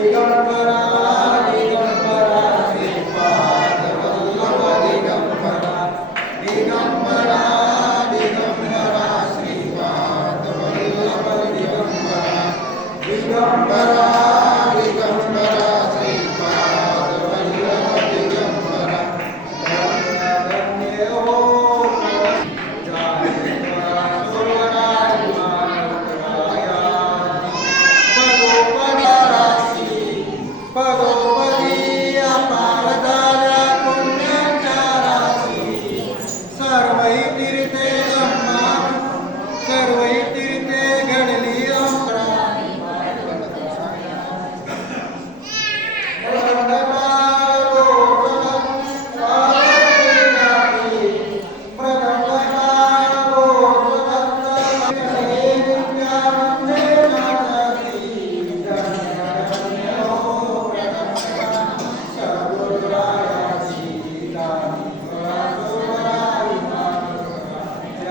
Amen.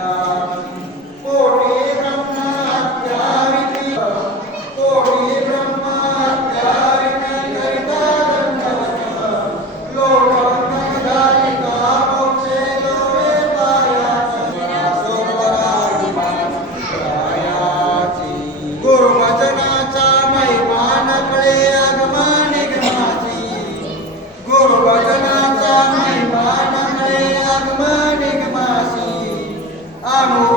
Amém. hermano.